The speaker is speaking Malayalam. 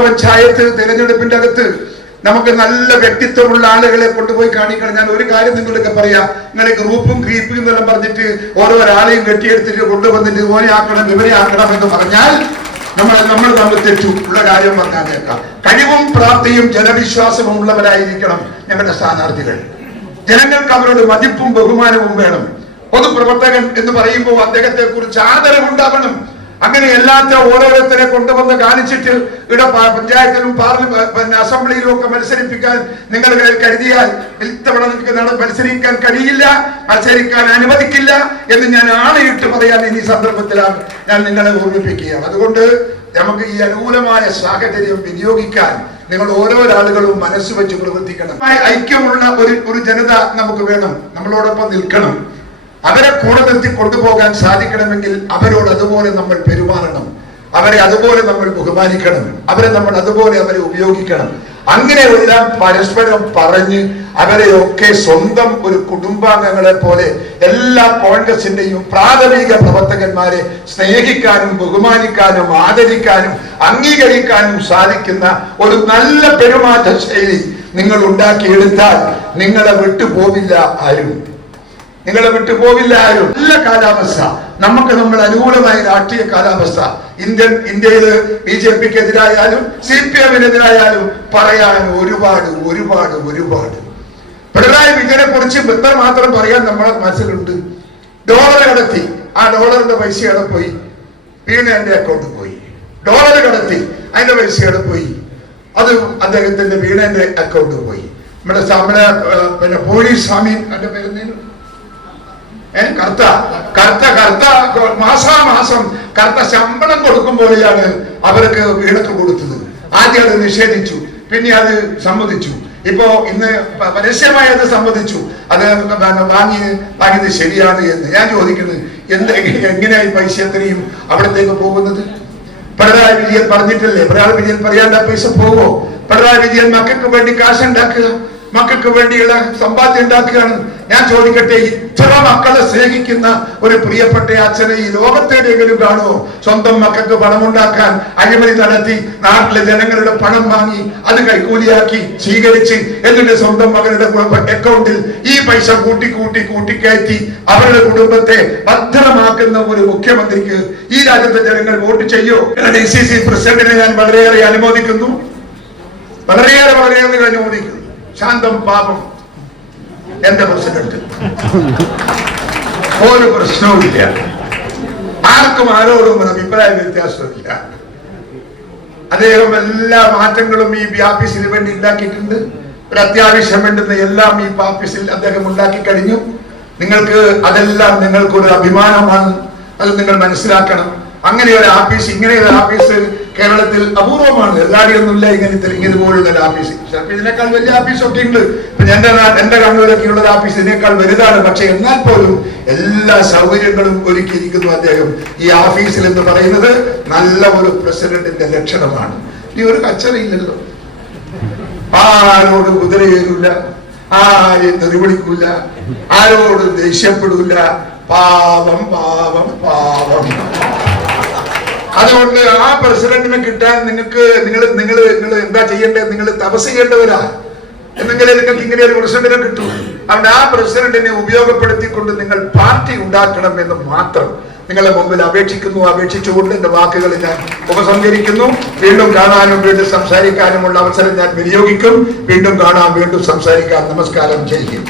ഗ്രാമപഞ്ചായത്ത് തെരഞ്ഞെടുപ്പിന്റെ അകത്ത് നമുക്ക് നല്ല വ്യക്തിത്വമുള്ള ആളുകളെ കൊണ്ടുപോയി കാണിക്കണം. ഞാൻ ഒരു കാര്യം നിങ്ങളൊക്കെ പറയാം. നിങ്ങളെ ഗ്രൂപ്പും ഗ്രീപ്പും എന്നെല്ലാം പറഞ്ഞിട്ട് ഓരോ ഒരാളെയും കെട്ടിയെടുത്തിട്ട് കൊണ്ടുവന്നിട്ട് ഇതുപോലെ ആക്കണം ഇവരെ ആക്കണം എന്ന് പറഞ്ഞാൽ നമ്മൾ നമ്മൾ നമ്മൾ തെറ്റു. ഉള്ള കാര്യം പറഞ്ഞാൽ കേൾക്കാം. കഴിവും പ്രാപ്തിയും ജനവിശ്വാസവും ഉള്ളവരായിരിക്കണം ഞങ്ങളുടെ സ്ഥാനാർത്ഥികൾ. ജനങ്ങൾക്ക് അവരോട് മതിപ്പും ബഹുമാനവും വേണം. പൊതുപ്രവർത്തകൻ എന്ന് പറയുമ്പോൾ അദ്ദേഹത്തെ കുറിച്ച് ആദരവുണ്ടാവണം. അങ്ങനെ എല്ലാത്ത ഓരോരുത്തരെ കൊണ്ടുവന്ന് കാണിച്ചിട്ട് ഇവിടെ പഞ്ചായത്തിലും പാർലമെന്റ് അസംബ്ലിയിലും ഒക്കെ മത്സരിപ്പിക്കാൻ നിങ്ങൾ കരുതിയാൽ ഇത്തവണ നിങ്ങൾക്ക് മത്സരിക്കാൻ കഴിയില്ല മത്സരിക്കാൻ അനുവദിക്കില്ല എന്ന് ഞാൻ ആണയിട്ട് പറയാൻ ഈ സന്ദർഭത്തിലാണ് ഞാൻ നിങ്ങളെ ഓർമ്മിപ്പിക്കുകയാണ് അതുകൊണ്ട് നമുക്ക് ഈ അനുകൂലമായ സാഹചര്യം വിനിയോഗിക്കാൻ നിങ്ങൾ ഓരോ ആളുകളും മനസ്സ് വെച്ച് പ്രവർത്തിക്കണം. ഐക്യമുള്ള ഒരു ഒരു ജനത നമുക്ക് വേണം. നമ്മളോടൊപ്പം നിൽക്കണം. അവരെ കൂടെ നിർത്തി കൊണ്ടുപോകാൻ സാധിക്കണമെങ്കിൽ അവരോട് അതുപോലെ നമ്മൾ പെരുമാറണം. അവരെ അതുപോലെ നമ്മൾ ബഹുമാനിക്കണം. അവരെ നമ്മൾ അതുപോലെ അവരെ ഉപയോഗിക്കണം. അങ്ങനെയെല്ലാം പരസ്പരം പറഞ്ഞ് അവരെയൊക്കെ സ്വന്തം ഒരു കുടുംബാംഗങ്ങളെ പോലെ എല്ലാ കോൺഗ്രസിന്റെയും പ്രാഥമിക പ്രവർത്തകന്മാരെ സ്നേഹിക്കാനും ബഹുമാനിക്കാനും ആദരിക്കാനും അംഗീകരിക്കാനും സാധിക്കുന്ന ഒരു നല്ല പെരുമാറ്റ ശൈലി നിങ്ങൾ ഉണ്ടാക്കിയെടുത്താൽ നിങ്ങളെ വിട്ടുപോവില്ല ആരും. നിങ്ങളെ വിട്ടു പോവില്ല ആരും. നല്ല കാലാവസ്ഥ. നമുക്ക് നമ്മൾ അനുകൂലമായ രാഷ്ട്രീയ കാലാവസ്ഥ. ഇന്ത്യൻ ഇന്ത്യയിൽ ബി ജെ പിക്ക് എതിരായാലും സി പി എമ്മിനെതിരായാലും പറയാൻ ഒരുപാട് ഒരുപാട് ഒരുപാട്. പിണറായി വിജയനെ കുറിച്ച് എത്ര മാത്രം പറയാൻ നമ്മളെ മനസ്സിലുണ്ട്. ഡോളർ കടത്തി. ആ ഡോളറിന്റെ പൈസ അവിടെ പോയി? വീണ് എന്റെ അക്കൗണ്ടിൽ പോയി. ഡോളർ കടത്തി. അതിന്റെ പൈസ അവിടെ പോയി? അത് അദ്ദേഹത്തിന്റെ വീണന്റെ അക്കൗണ്ടിൽ പോയി. നമ്മുടെ പിന്നെ പോലീസ് സ്വാമി എന്റെ ഏ, കർത്ത കർത്ത കർത്ത മാസാമാസം കർത്ത ശമ്പളം കൊടുക്കും പോലെയാണ് അവർക്ക് ഇണക്ക് കൊടുത്തത്. ആദ്യം അത് നിഷേധിച്ചു പിന്നെ അത് സമ്മതിച്ചു. ഇപ്പോ ഇന്ന് പരസ്യമായി അത് സമ്മതിച്ചു. അത് വാങ്ങി വാങ്ങിയത് ശരിയാണ് എന്ന്. ഞാൻ ചോദിക്കുന്നത് എന്ത് എങ്ങനെയായി പൈസ എത്രയും അവിടത്തേക്ക് പോകുന്നത്? പിണറായി വിജയൻ പറഞ്ഞിട്ടില്ലേ? പിണറായി വിജയൻ പറയാണ്ട് പൈസ പോവോ? പിണറായി വിജയൻ മക്കൾക്ക് വേണ്ടി കാശ് ഉണ്ടാക്കുക മക്കൾക്ക് വേണ്ടിയുള്ള സമ്പാദ്യം ഉണ്ടാക്കുകയാണ്. ഞാൻ ചോദിക്കട്ടെ ഇത്ര മക്കളെ സ്നേഹിക്കുന്ന ഒരു പ്രിയപ്പെട്ട അച്ഛനെ ഈ ലോകത്തെവിടെയെങ്കിലും കാണുമോ? സ്വന്തം മക്കൾക്ക് പണമുണ്ടാക്കാൻ അഴിമതി നടത്തി നാട്ടിലെ ജനങ്ങളുടെ പണം വാങ്ങി അത് കൈക്കൂലിയാക്കി സ്വീകരിച്ച് എന്നിട്ട് സ്വന്തം മകളുടെ അക്കൗണ്ടിൽ ഈ പൈസ കൂട്ടി കൂട്ടി കൂട്ടിക്കയറ്റി അവരുടെ കുടുംബത്തെ ഭദ്രമാക്കുന്ന ഒരു മുഖ്യമന്ത്രിക്ക് ഈ രാജ്യത്തെ ജനങ്ങൾ വോട്ട് ചെയ്യോ? ഡി സി സി പ്രസിഡന്റിനെ ഞാൻ വളരെയേറെ അനുമോദിക്കുന്നു. വളരെയേറെ വളരെയേറെ അനുമോദിക്കുന്നു. ശാന്തം പാപം. എന്റെ പ്രസിഡന്റ്. ഒരു പ്രശ്നവുമില്ല. ആർക്കും ആരോടും അഭിപ്രായ വ്യത്യാസമില്ല അദ്ദേഹം എല്ലാ മാറ്റങ്ങളും ഈ ആഫീസിന് വേണ്ടി ഉണ്ടാക്കിയിട്ടുണ്ട്. ഒരു അത്യാവശ്യം വേണ്ടുന്ന എല്ലാം ഈ ആഫീസിൽ അദ്ദേഹം ഉണ്ടാക്കി കഴിഞ്ഞു. നിങ്ങൾക്ക് അതെല്ലാം നിങ്ങൾക്കൊരു അഭിമാനമാണ്. അത് നിങ്ങൾ മനസ്സിലാക്കണം. അങ്ങനെ ഒരു ആഫീസ് ഇങ്ങനെ ഒരു ആഫീസ് കേരളത്തിൽ അപൂർവമാണ്. എല്ലാവരെയൊന്നുമില്ല ഇങ്ങനത്തെ ഇതുപോലുള്ള ഒരു ആഫീസ് ചിലപ്പോൾ ഇതിനേക്കാൾ വലിയ ആഫീസൊക്കെ ഉണ്ട് എന്റെ എന്റെ കണ്ണൂരൊക്കെ ഉള്ള ഒരു ആഫീസ് ഇതിനേക്കാൾ വലുതാണ്. പക്ഷെ എന്നാൽ പോലും എല്ലാ സൗകര്യങ്ങളും ഒരുക്കിയിരിക്കുന്നു അദ്ദേഹം. ഈ ആഫീസിൽ എന്ന് പറയുന്നത് നല്ല ഒരു പ്രസിഡന്റിന്റെ ലക്ഷണമാണ്. ഇനി ഒരു കച്ചറയില്ലല്ലോ. ആരോട് കുതിരയേറില്ല ആരെയും തെറിവിളിക്കൂല. ആരോട് ദേഷ്യപ്പെടൂല. പാവം പാവം പാവം. അതുകൊണ്ട് ആ പ്രസിഡന്റിനെ കിട്ടാൻ നിങ്ങൾക്ക് നിങ്ങൾ നിങ്ങൾ നിങ്ങൾ എന്താ ചെയ്യേണ്ടത്? നിങ്ങൾ തപസ് ചെയ്യേണ്ടവരാ എന്നെങ്കിലും നിങ്ങൾക്ക് ഇങ്ങനെ ഒരു പ്രസിഡന്റിനെ കിട്ടൂ. അതുകൊണ്ട് ആ പ്രസിഡന്റിനെ ഉപയോഗപ്പെടുത്തിക്കൊണ്ട് നിങ്ങൾ പാർട്ടി ഉണ്ടാക്കണം എന്ന് മാത്രം നിങ്ങളെ മുമ്പിൽ അപേക്ഷിക്കുന്നു. അപേക്ഷിച്ചുകൊണ്ട് എന്റെ വാക്കുകൾ ഞാൻ ഉപസംഹരിക്കുന്നു. വീണ്ടും കാണാനും വീണ്ടും സംസാരിക്കാനുമുള്ള അവസരം ഞാൻ വിനിയോഗിക്കും. വീണ്ടും കാണാം വീണ്ടും സംസാരിക്കാം. നമസ്കാരം. ചെയ്യും